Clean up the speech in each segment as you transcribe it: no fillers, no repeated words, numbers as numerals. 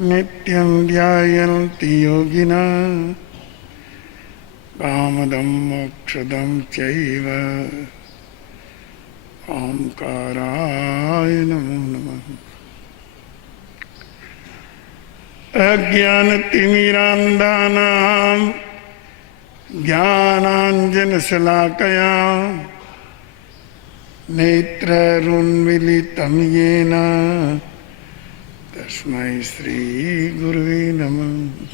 नित्यं ध्यायन्ति योगिनः कामदं मोक्षदं चैव ओंकाराय नमो नमः। अज्ञानतिमिरान्धानां ज्ञानाञ्जनशलाकया नेत्रैरुन्मीलितं येन तस्मै श्रीगुरुवे नमः।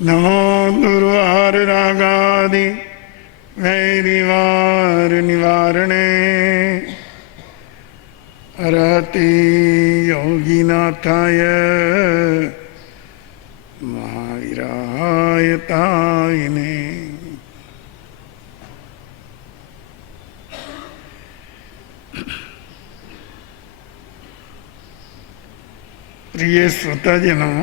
नमो दुर्वाररागादि वैरिवारनिवारणे अरहति योगिनाथाय महावीराय तायिने। प्रिय श्रोताजनों,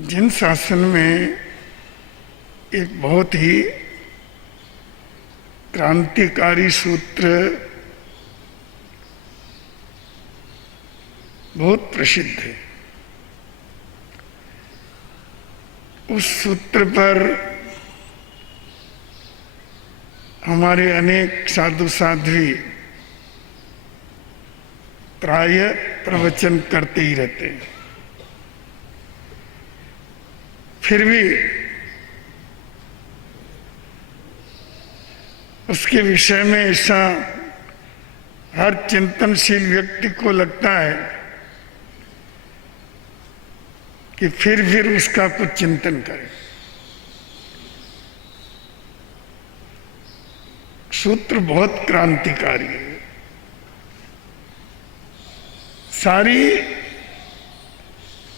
जिन शासन में एक बहुत ही क्रांतिकारी सूत्र बहुत प्रसिद्ध है, उस सूत्र पर हमारे अनेक साधु साध्वी प्राय प्रवचन करते ही रहते हैं। फिर भी उसके विषय में ऐसा हर चिंतनशील व्यक्ति को लगता है कि फिर उसका कुछ चिंतन करें। सूत्र बहुत क्रांतिकारी है। सारी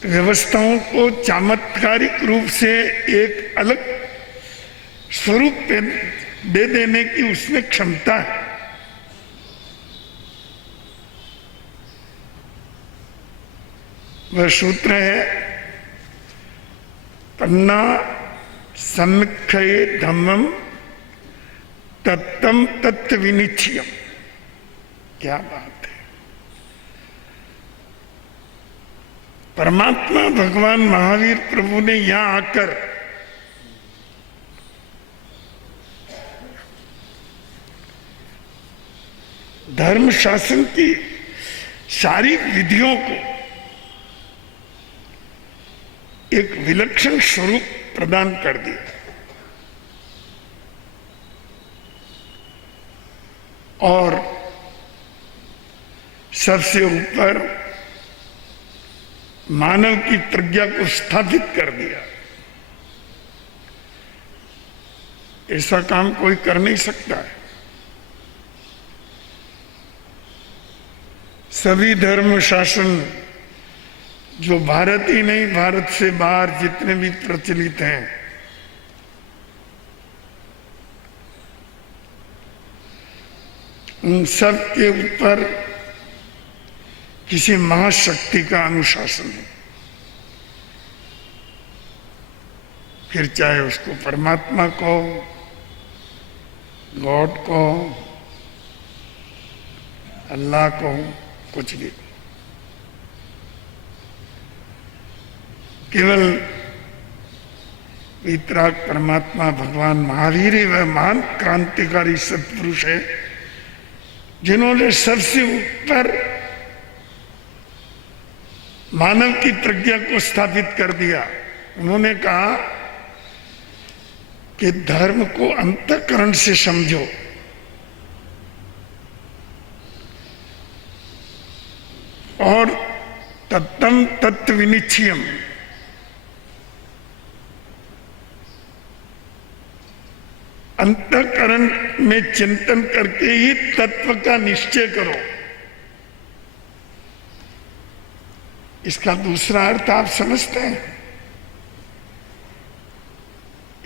व्यवस्थाओं को चमत्कारिक रूप से एक अलग स्वरूप दे देने की उसमें क्षमता है। वह सूत्र है पन्ना सम्यक्खये धम्मं तत्तम तत्व विनिच्छयम्। क्या बात है! परमात्मा भगवान महावीर प्रभु ने यहां आकर धर्म शासन की सारी विधियों को एक विलक्षण स्वरूप प्रदान कर दिया और सबसे ऊपर मानव की प्रज्ञा को स्थापित कर दिया। ऐसा काम कोई कर नहीं सकता है। सभी धर्म शासन जो भारत ही नहीं, भारत से बाहर जितने भी प्रचलित हैं, उन सब के ऊपर किसी महाशक्ति का अनुशासन है। फिर चाहे उसको परमात्मा को, गॉड को, अल्लाह को, कुछ भी, केवल वितराग परमात्मा भगवान महावीर ही वह महान क्रांतिकारी सत्पुरुष है जिन्होंने सबसे ऊपर मानव की प्रज्ञा को स्थापित कर दिया। उन्होंने कहा कि धर्म को अंतःकरण से समझो और तत्तम तत्व विनिच्छयम्, अंतःकरण में चिंतन करके ही तत्व का निश्चय करो। इसका दूसरा अर्थ आप समझते हैं?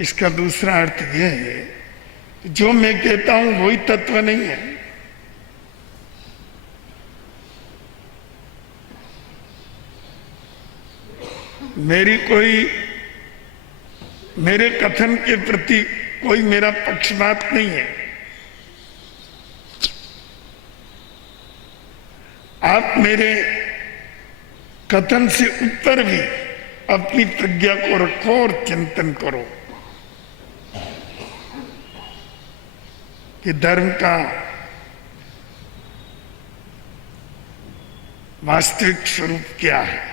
इसका दूसरा अर्थ यह है कि जो मैं कहता हूं वही तत्व नहीं है। मेरी कोई मेरे कथन के प्रति कोई मेरा पक्षपात नहीं है। आप मेरे कथन से ऊपर भी अपनी प्रज्ञा को रखो और चिंतन करो कि धर्म का वास्तविक स्वरूप क्या है।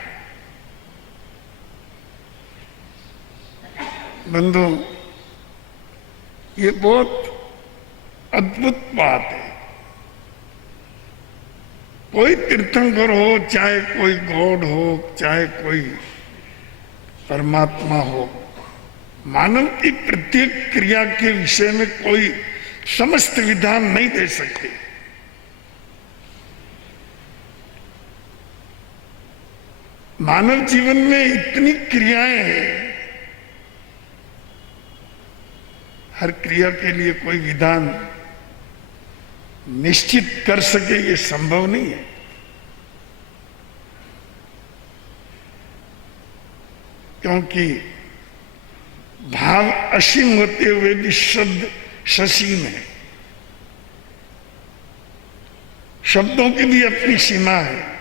बंधु, ये बहुत अद्भुत बात है। कोई तीर्थंकर हो, चाहे कोई गॉड हो, चाहे कोई परमात्मा हो, मानव की प्रत्येक क्रिया के विषय में कोई समस्त विधान नहीं दे सकते। मानव जीवन में इतनी क्रियाएं हैं, हर क्रिया के लिए कोई विधान निश्चित कर सके ये संभव नहीं है। क्योंकि भाव असीम होते हुए भी शब्द ससीम है। शब्दों की भी अपनी सीमा है।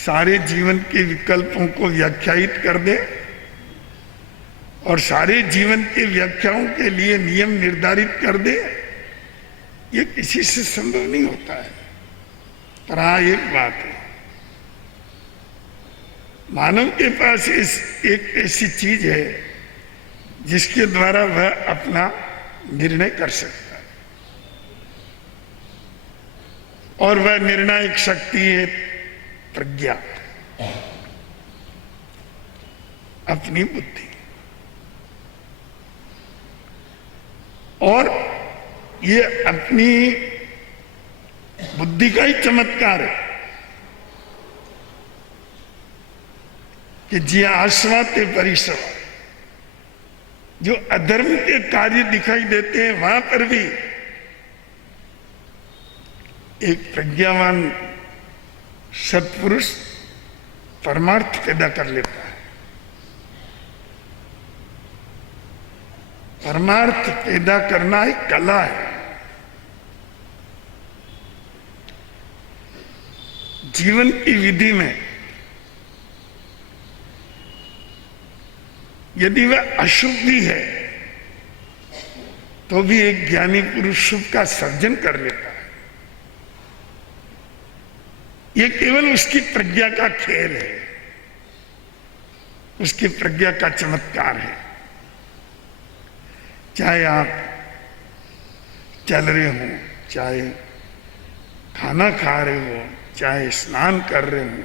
सारे जीवन के विकल्पों को व्याख्यायित कर दे और सारे जीवन के व्याख्याओं के लिए नियम निर्धारित कर दे, ये किसी से संभव नहीं होता है। पर हाँ, एक बात है, मानव के पास एक ऐसी चीज है जिसके द्वारा वह अपना निर्णय कर सकता है, और वह निर्णायक शक्ति है प्रज्ञा, अपनी बुद्धि। और ये अपनी बुद्धि का ही चमत्कार है कि जी आश्वाते परिसर, जो अधर्म के कार्य दिखाई देते हैं वहां पर भी एक प्रज्ञावान सत्पुरुष परमार्थ पैदा कर लेता है। परमार्थ पैदा करना एक कला है। जीवन की विधि में यदि वह अशुभ भी है तो भी एक ज्ञानी पुरुष शुभ का सर्जन कर लेता है। यह केवल उसकी प्रज्ञा का खेल है, उसकी प्रज्ञा का चमत्कार है। चाहे आप चल रहे हो, चाहे खाना खा रहे हो, चाहे स्नान कर रहे हो,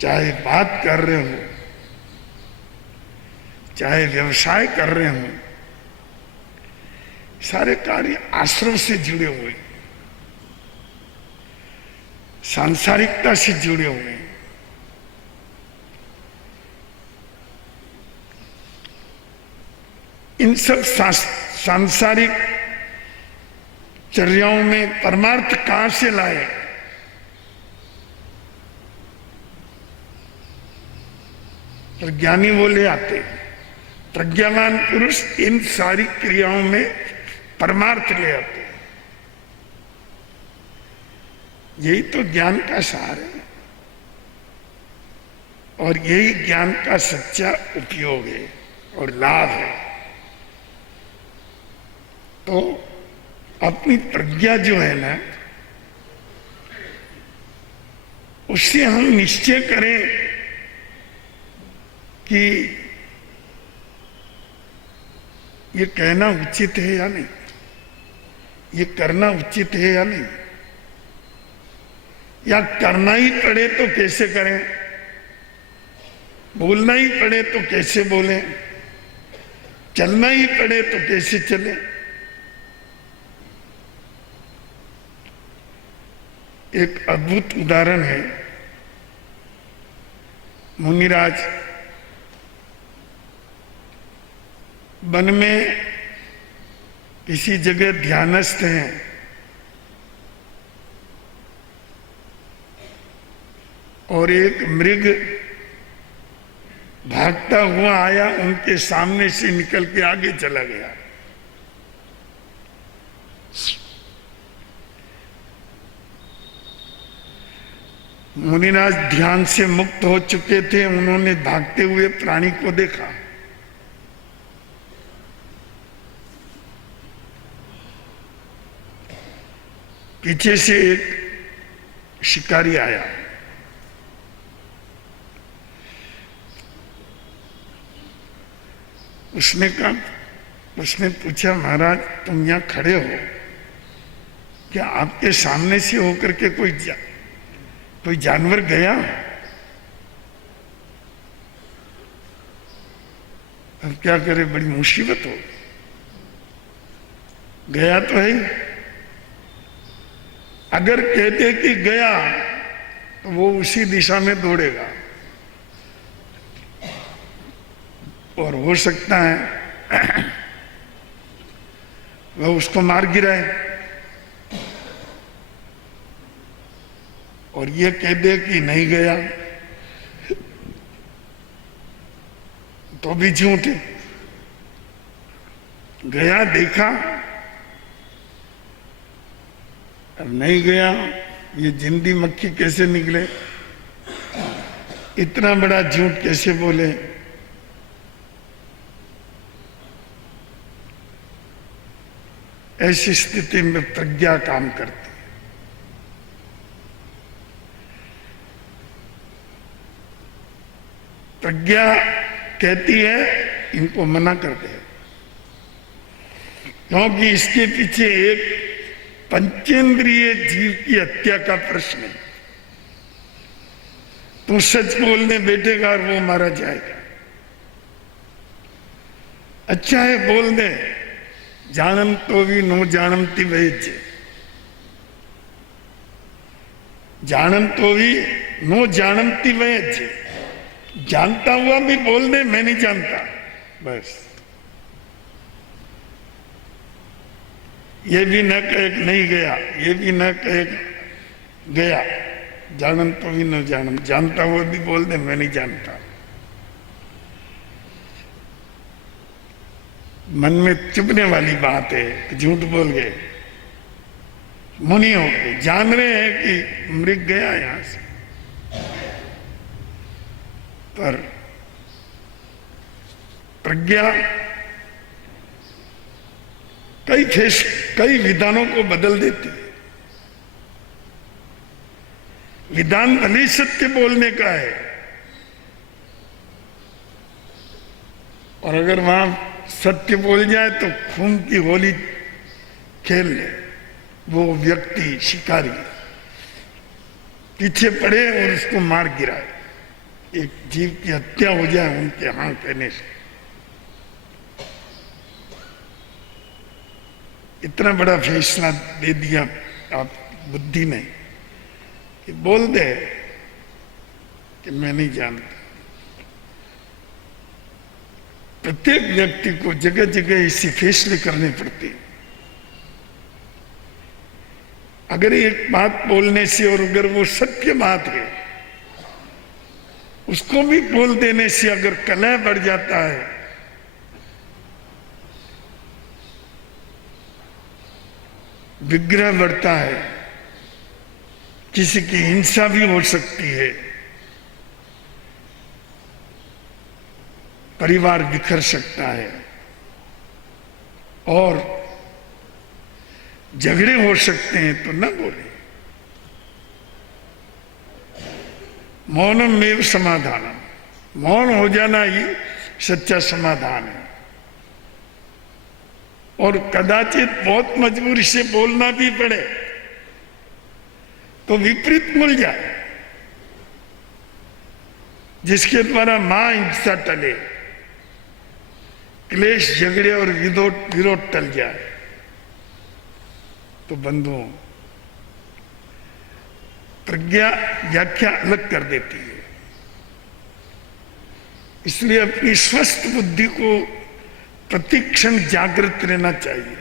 चाहे बात कर रहे हो, चाहे व्यवसाय कर रहे हो, सारे कार्य आश्रम से जुड़े हुए, सांसारिकता से जुड़े हुए। इन सब सांसारिक चर्याओं में परमार्थ कहां से लाए? प्रज्ञानी वो ले आते। प्रज्ञावान पुरुष इन सारी क्रियाओं में परमार्थ ले आते। यही तो ज्ञान का सार है और यही ज्ञान का सच्चा उपयोग है और लाभ है। तो अपनी प्रज्ञा जो है ना, उससे हम निश्चय करें कि ये कहना उचित है या नहीं, ये करना उचित है या नहीं, या करना ही पड़े तो कैसे करें, बोलना ही पड़े तो कैसे बोलें, चलना ही पड़े तो कैसे चलें। एक अद्भुत उदाहरण है। मुनिराज वन में किसी जगह ध्यानस्थ हैं, और एक मृग भागता हुआ आया, उनके सामने से निकल के आगे चला गया। मुनिराज ध्यान से मुक्त हो चुके थे, उन्होंने भागते हुए प्राणी को देखा। पीछे से एक शिकारी आया। उसने पूछा, महाराज तुम यहां खड़े हो, क्या आपके सामने से होकर के कोई जानवर गया? अब क्या करे, बड़ी मुसीबत हो। गया तो है, अगर कहते कि गया तो वो उसी दिशा में दौड़ेगा और हो सकता है वह उसको मार गिराए, और ये कह दे कि नहीं गया तो भी झूठ है। गया, देखा, अब नहीं गया, ये जिंदी मक्खी कैसे निकले, इतना बड़ा झूठ कैसे बोले। ऐसी स्थिति में प्रज्ञा काम करती है। प्रज्ञा कहती है इनको मना कर दे, क्योंकि इसके पीछे एक पंचेंद्रिय जीव की हत्या का प्रश्न है। तू सच बोलने बैठेगा और वो मारा जाएगा। अच्छा है बोल दे, जानम तो भी नो जानमती वैज, जानम तो भी नो जानमती वैज, जानता हुआ भी बोल दे मैं नहीं जानता, बस। ये भी न कहे नहीं गया, ये भी न कहे गया, जानम तो भी न जानम, जानता हुआ भी बोल दे मैं नहीं जानता। मन में चुभने वाली बात है कि झूठ बोल गए, मुनि हो गए, जान रहे हैं कि मृग गया यहां से, पर प्रज्ञा कई विधानों को बदल देती है। विधान भले सत्य बोलने का है, और अगर वहां सत्य बोल जाए तो खून की होली खेल ले वो व्यक्ति, शिकारी पीछे पड़े और उसको मार गिराए, एक जीव की हत्या हो जाए उनके हां कहने से। इतना बड़ा फैसला दे दिया आप बुद्धि ने कि बोल दे कि मैं नहीं जानता। प्रत्येक व्यक्ति को जगह जगह ऐसे फैसले करने पड़ते हैं। अगर एक बात बोलने से, और अगर वो सत्य बात है, उसको भी बोल देने से अगर कलह बढ़ जाता है, विग्रह बढ़ता है, किसी की हिंसा भी हो सकती है, परिवार बिखर सकता है, और झगड़े हो सकते हैं, तो न बोले। मौनम एव समाधानम, मौन हो जाना ही सच्चा समाधान है। और कदाचित बहुत मजबूरी से बोलना भी पड़े तो विपरीत मिल जाए, जिसके द्वारा मां हिंसा टले, क्लेश, झगड़े और विरोध टल जाए। तो बंधुओं, प्रज्ञा व्याख्या अलग कर देती है। इसलिए अपनी स्वस्थ बुद्धि को प्रतिक्षण जागृत रहना चाहिए,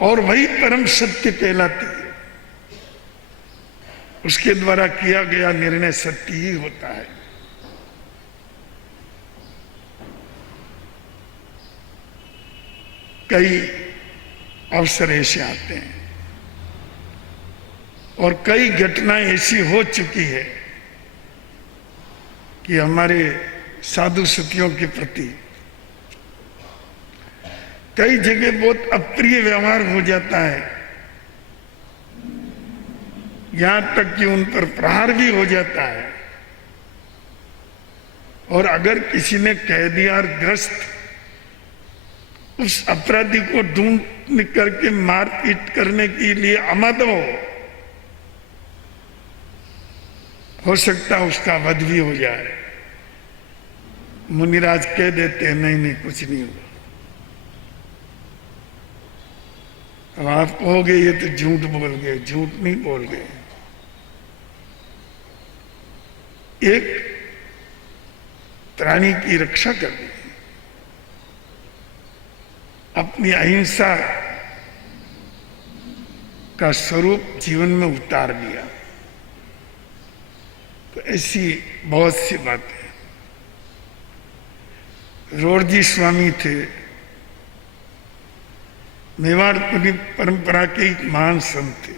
और वही परम सत्य कहलाती है। उसके द्वारा किया गया निर्णय सत्य ही होता है। कई अवसर ऐसे आते हैं और कई घटनाएं ऐसी हो चुकी है कि हमारे साधु सतियों के प्रति कई जगह बहुत अप्रिय व्यवहार हो जाता है, यहां तक कि उन पर प्रहार भी हो जाता है। और अगर किसी ने कह दिया और ग्रस्त उस अपराधी को ढूंढ करके मारपीट करने के लिए आमद हो सकता है उसका वध भी हो जाए। मुनिराज कह देते हैं नहीं नहीं कुछ नहीं हुआ। अब आप कहोगे ये तो झूठ बोल गए, झूठ नहीं बोल गए। एक प्राणी की रक्षा कर दी, अपनी अहिंसा का स्वरूप जीवन में उतार दिया। तो ऐसी बहुत सी बातें। रोडजी स्वामी थे, मेवाड़ परंपरा के एक महान संत थे।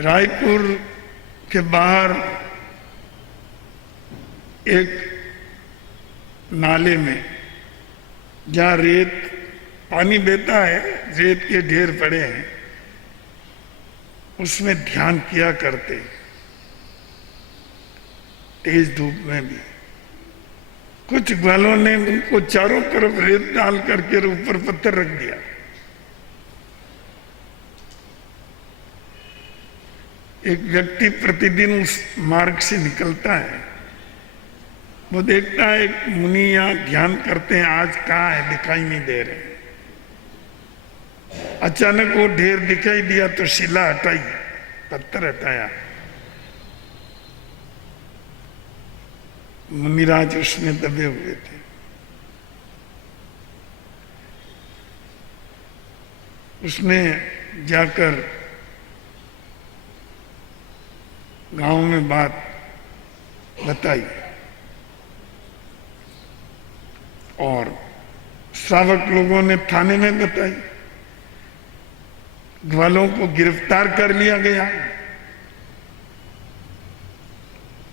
रायपुर के बाहर एक नाले में जहां रेत पानी बहता है, रेत के ढेर पड़े हैं, उसमें ध्यान किया करते, तेज धूप में भी। कुछ ग्वालों ने उनको चारों तरफ रेत डाल करके ऊपर पत्थर रख दिया। एक व्यक्ति प्रतिदिन उस मार्ग से निकलता है, वो देखता है एक मुनि यहां ध्यान करते हैं, आज कहाँ है, दिखाई नहीं दे रहे। अचानक वो ढेर दिखाई दिया तो शिला हटाई, पत्थर हटाया। मुनिराज उसमें दबे हुए थे। उसने जाकर गांव में बात बताई और श्रावक लोगों ने थाने में बताई। ग्वालों को गिरफ्तार कर लिया गया।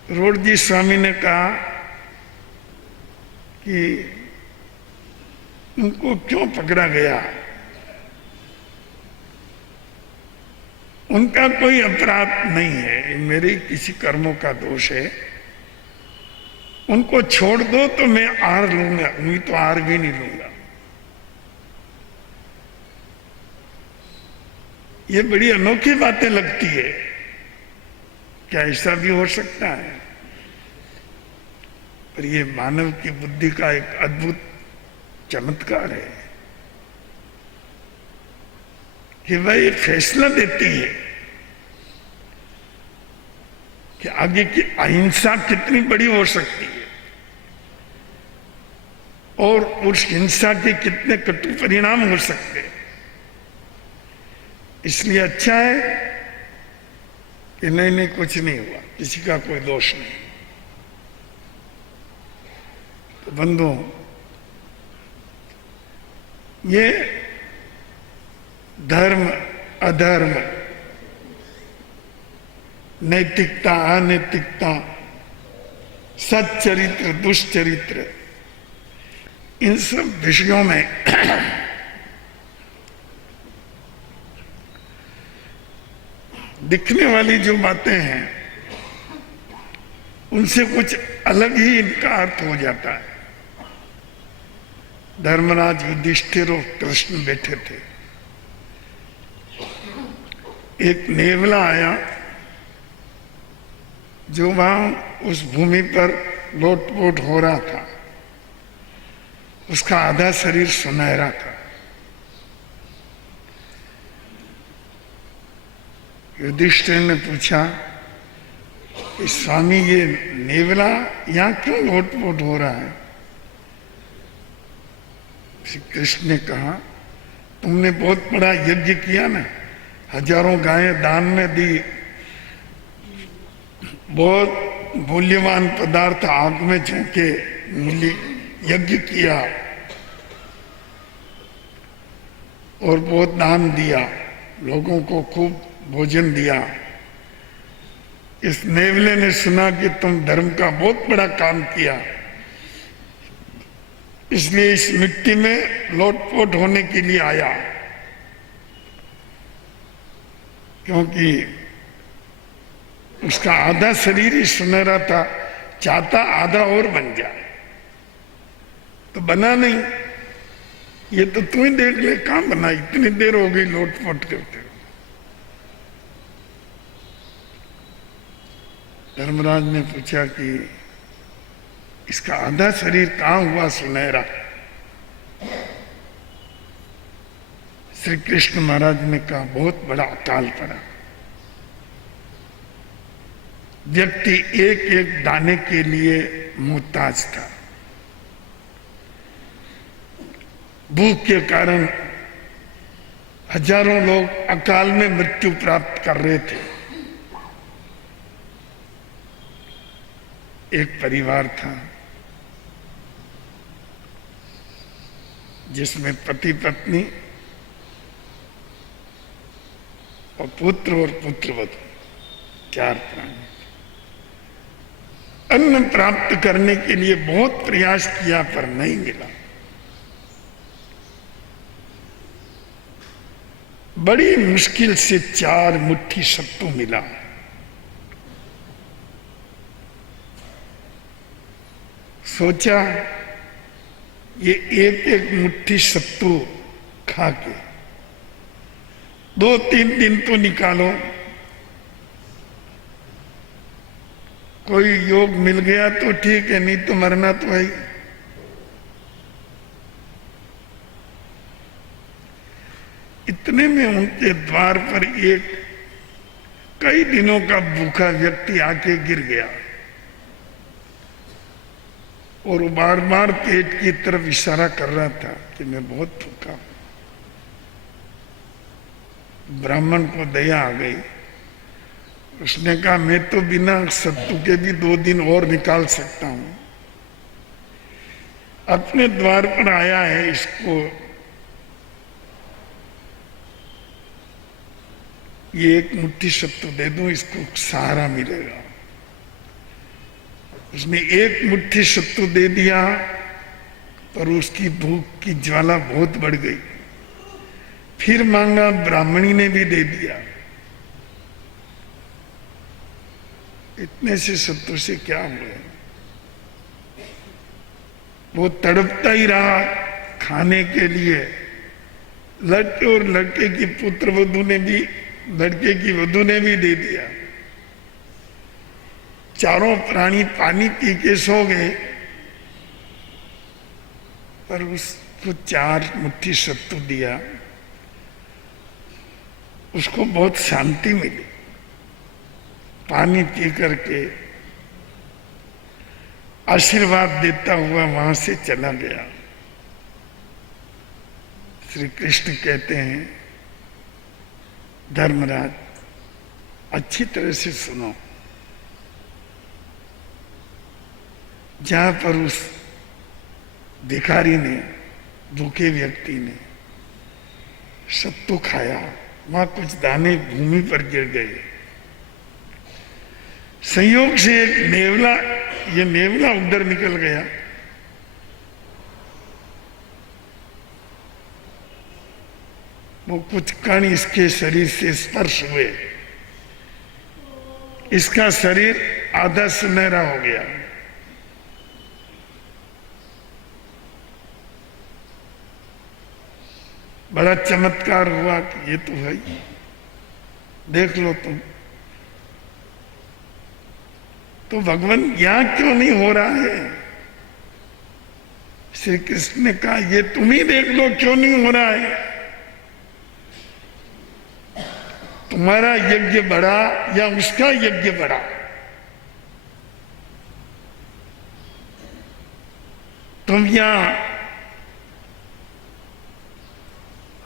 रोडजी स्वामी ने कहा कि उनको क्यों पकड़ा गया, उनका कोई अपराध नहीं है, मेरे किसी कर्मों का दोष है, उनको छोड़ दो तो मैं आर लूंगा, नहीं तो आर भी नहीं लूंगा। ये बड़ी अनोखी बातें लगती है, क्या ऐसा भी हो सकता है? पर ये मानव की बुद्धि का एक अद्भुत चमत्कार है कि वह ये फैसला देती है कि आगे की अहिंसा कितनी बड़ी हो सकती है और उस हिंसा के कितने कटु परिणाम हो सकते हैं। इसलिए अच्छा है कि नहीं नहीं कुछ नहीं हुआ, किसी का कोई दोष नहीं। तो बंधुओं, ये धर्म अधर्म, नैतिकता अनैतिकता, सच्चरित्र दुष्चरित्र, इन सब विषयों में दिखने वाली जो बातें हैं उनसे कुछ अलग ही इनका अर्थ हो जाता है। धर्मराज युधिष्ठिर और कृष्ण बैठे थे। एक नेवला आया जो वहां उस भूमि पर लोटपोट हो रहा था। उसका आधा शरीर सुनहरा था। युधिष्ठिर ने पूछा कि स्वामी ये नेवला यहां क्यों लोटपोट हो रहा है? श्री कृष्ण ने कहा, तुमने बहुत बड़ा यज्ञ किया ना, हजारों गायें दान में दी, बहुत मूल्यवान पदार्थ आग में झोंके मिली, यज्ञ किया और बहुत दान दिया, लोगों को खूब भोजन दिया। इस नेवले ने सुना कि तुम धर्म का बहुत बड़ा काम किया, इसलिए इस मिट्टी में लोटपोट होने के लिए आया, क्योंकि उसका आधा शरीर ही सुनहरा था, चाहता आधा और बन जाए, तो बना नहीं। ये तो तू ही देख ले, कहां बना, इतनी देर हो गई लोटपोट करते। धर्मराज ने पूछा कि इसका आधा शरीर कहां हुआ सुनहरा? श्री कृष्ण महाराज ने कहा, बहुत बड़ा अकाल पड़ा। व्यक्ति एक एक दाने के लिए मोहताज था। भूख के कारण हजारों लोग अकाल में मृत्यु प्राप्त कर रहे थे। एक परिवार था जिसमें पति पत्नी और पुत्र और पुत्रवधू 4 प्राणी। अन्न प्राप्त करने के लिए बहुत प्रयास किया पर नहीं मिला। बड़ी मुश्किल से 4 मुट्ठी सत्तू मिला। सोचा ये एक एक मुट्ठी सत्तू खा के 2-3 दिन तो निकालो, कोई योग मिल गया तो ठीक है, नहीं तो मरना तो है। इतने में उनके द्वार पर एक कई दिनों का भूखा व्यक्ति आके गिर गया और वो बार बार पेट की तरफ इशारा कर रहा था कि मैं बहुत भूखा हूं। ब्राह्मण को दया आ गई। उसने कहा, मैं तो बिना सत्तू के भी 2 दिन और निकाल सकता हूं। अपने द्वार पर आया है, इसको ये एक मुट्ठी सत्तू दे दूं, इसको सहारा मिलेगा। उसने एक मुट्ठी सत्तू दे दिया पर उसकी भूख की ज्वाला बहुत बढ़ गई। फिर मांगा, ब्राह्मणी ने भी दे दिया। इतने से सत्तू से क्या हुआ? वो तड़पता ही रहा खाने के लिए। लड़के और लड़के की पुत्र वधू ने भी, लड़के की वधू ने भी दे दिया। चारों प्राणी पानी पी के सो गए, पर उसको 4 मुट्ठी सत्तू दिया। उसको बहुत शांति मिली। पानी पी करके आशीर्वाद देता हुआ वहां से चला गया। श्री कृष्ण कहते हैं, धर्मराज अच्छी तरह से सुनो। जहां पर उस भिखारी ने, भूखे व्यक्ति ने सत्तू खाया, वहां कुछ दाने भूमि पर गिर गए। संयोग से एक नेवला, ये नेवला उधर निकल गया। वो कुछ कण इसके शरीर से स्पर्श हुए, इसका शरीर आधा सुनहरा हो गया। बड़ा चमत्कार हुआ कि ये तो है, देख लो तुम। तो भगवान यहां क्यों नहीं हो रहा है? श्री कृष्ण ने कहा, ये तुम ही देख लो क्यों नहीं हो रहा है। तुम्हारा यज्ञ बड़ा या उसका यज्ञ बड़ा? तुम यहां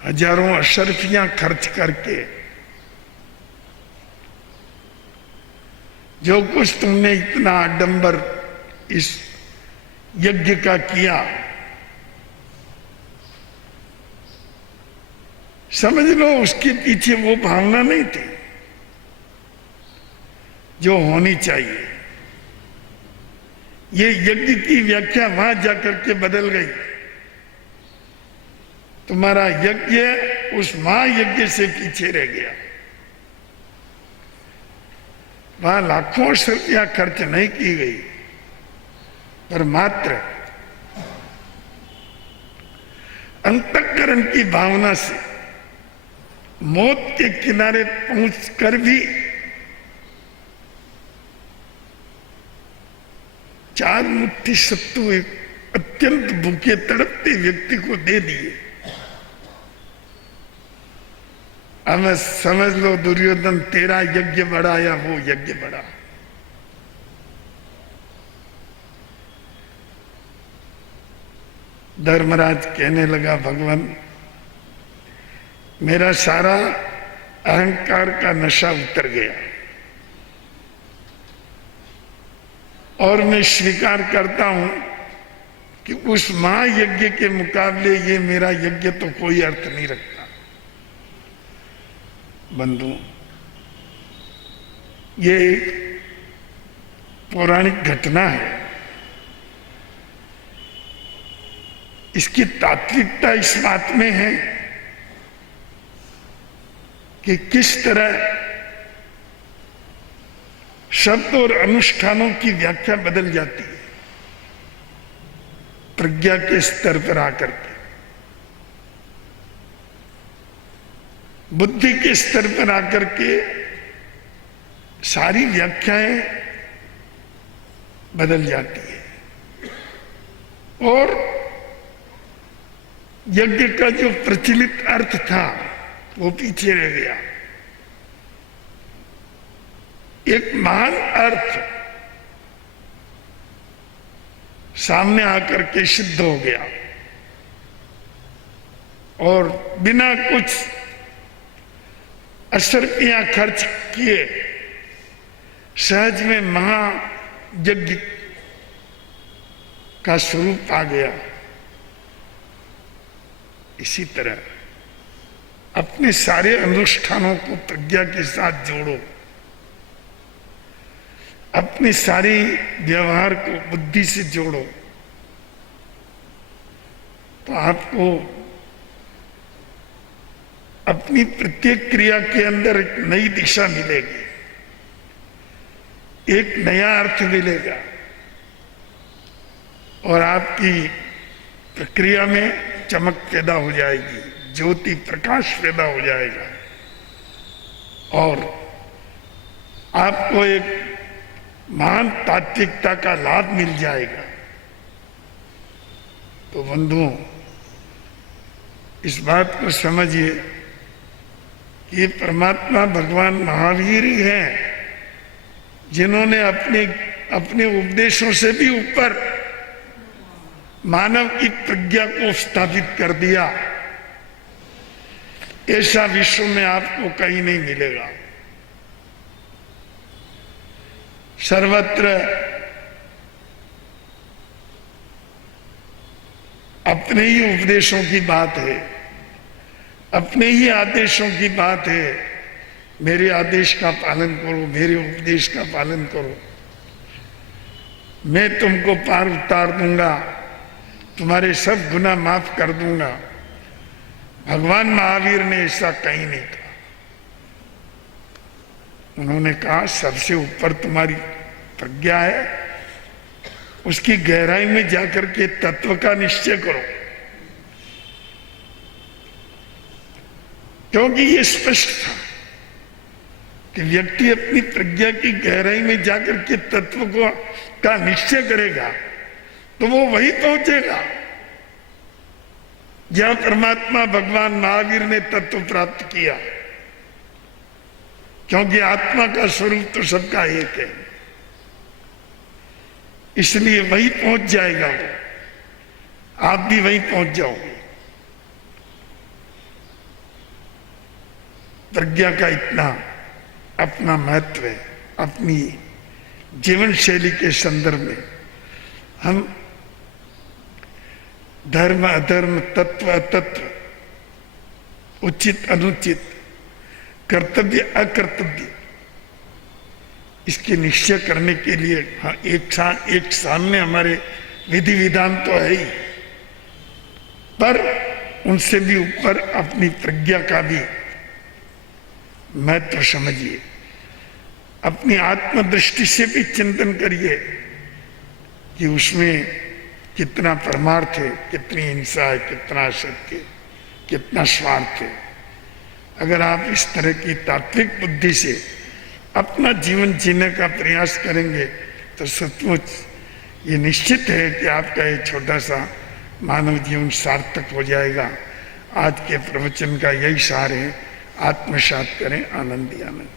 हजारों अशर्फियां खर्च करके जो कुछ तुमने इतना आडंबर इस यज्ञ का किया, समझ लो उसके पीछे वो भावना नहीं थी जो होनी चाहिए। ये यज्ञ की व्याख्या वहां जाकर के बदल गई। तुम्हारा यज्ञ उस महायज्ञ से पीछे रह गया। वहां लाखों रुपया खर्च नहीं की गई, पर मात्र अंतःकरण की भावना से मौत के किनारे पहुंचकर भी 4 मुट्ठी सत्तू एक अत्यंत भूखे तड़पते व्यक्ति को दे दिए। अब समझ लो दुर्योधन, तेरा यज्ञ बड़ा या वो यज्ञ बड़ा। धर्मराज कहने लगा, भगवान मेरा सारा अहंकार का नशा उतर गया और मैं स्वीकार करता हूं कि उस महायज्ञ के मुकाबले ये मेरा यज्ञ तो कोई अर्थ नहीं रखता। बंधु, ये एक पौराणिक घटना है। इसकी तात्विकता इस बात में है कि किस तरह शब्द और अनुष्ठानों की व्याख्या बदल जाती है प्रज्ञा के स्तर पर आकर के, बुद्धि के स्तर पर आकर के सारी व्याख्याएं बदल जाती है और यज्ञ का जो प्रचलित अर्थ था वो पीछे रह गया। एक महान अर्थ सामने आकर के सिद्ध हो गया और बिना कुछ असरपियां खर्च किए सहज में महायज्ञ का स्वरूप आ गया। इसी तरह अपने सारे अनुष्ठानों को प्रज्ञा के साथ जोड़ो, अपने सारे व्यवहार को बुद्धि से जोड़ो, तो आपको अपनी प्रत्येक क्रिया के अंदर एक नई दिशा मिलेगी, एक नया अर्थ मिलेगा और आपकी प्रक्रिया में चमक पैदा हो जाएगी, ज्योति प्रकाश पैदा हो जाएगा और आपको एक महान तात्विकता का लाभ मिल जाएगा। तो बंधुओं, इस बात को समझिए कि परमात्मा भगवान महावीर ही हैं जिन्होंने अपने उपदेशों से भी ऊपर मानव की प्रज्ञा को स्थापित कर दिया। ऐसा विश्व में आपको कहीं नहीं मिलेगा। सर्वत्र अपने ही उपदेशों की बात है, अपने ही आदेशों की बात है। मेरे आदेश का पालन करो, मेरे उपदेश का पालन करो, मैं तुमको पार उतार दूंगा, तुम्हारे सब गुनाह माफ कर दूंगा। भगवान महावीर ने ऐसा कहीं नहीं कहा। उन्होंने कहा सबसे ऊपर तुम्हारी प्रज्ञा है, उसकी गहराई में जाकर के तत्व का निश्चय करो, क्योंकि ये स्पष्ट था कि व्यक्ति अपनी प्रज्ञा की गहराई में जाकर के तत्व का निश्चय करेगा तो वो वही पहुंचेगा जहां परमात्मा भगवान महावीर ने तत्व प्राप्त किया, क्योंकि आत्मा का स्वरूप तो सबका एक है, इसलिए वही पहुंच जाएगा वो। आप भी वहीं पहुंच जाओगे। प्रज्ञा का इतना अपना महत्व है। अपनी जीवन शैली के संदर्भ में हम धर्म अधर्म, तत्व अतत्व, उचित अनुचित, कर्तव्य अकर्तव्य, इसके निश्चय करने के लिए हाँ एक सामने हमारे विधि विधान तो है ही, पर उनसे भी ऊपर अपनी प्रज्ञा का भी महत्व समझिए। अपनी आत्मदृष्टि से भी चिंतन करिए कि उसमें कितना परमार्थ है, कितनी हिंसा है, कितना असत्य, कितना स्वार्थ है। अगर आप इस तरह की तात्विक बुद्धि से अपना जीवन जीने का प्रयास करेंगे तो सचमुच ये निश्चित है कि आपका ये छोटा सा मानव जीवन सार्थक हो जाएगा। आज के प्रवचन का यही सार है, आत्मसात करें, आनंद ही आनंद।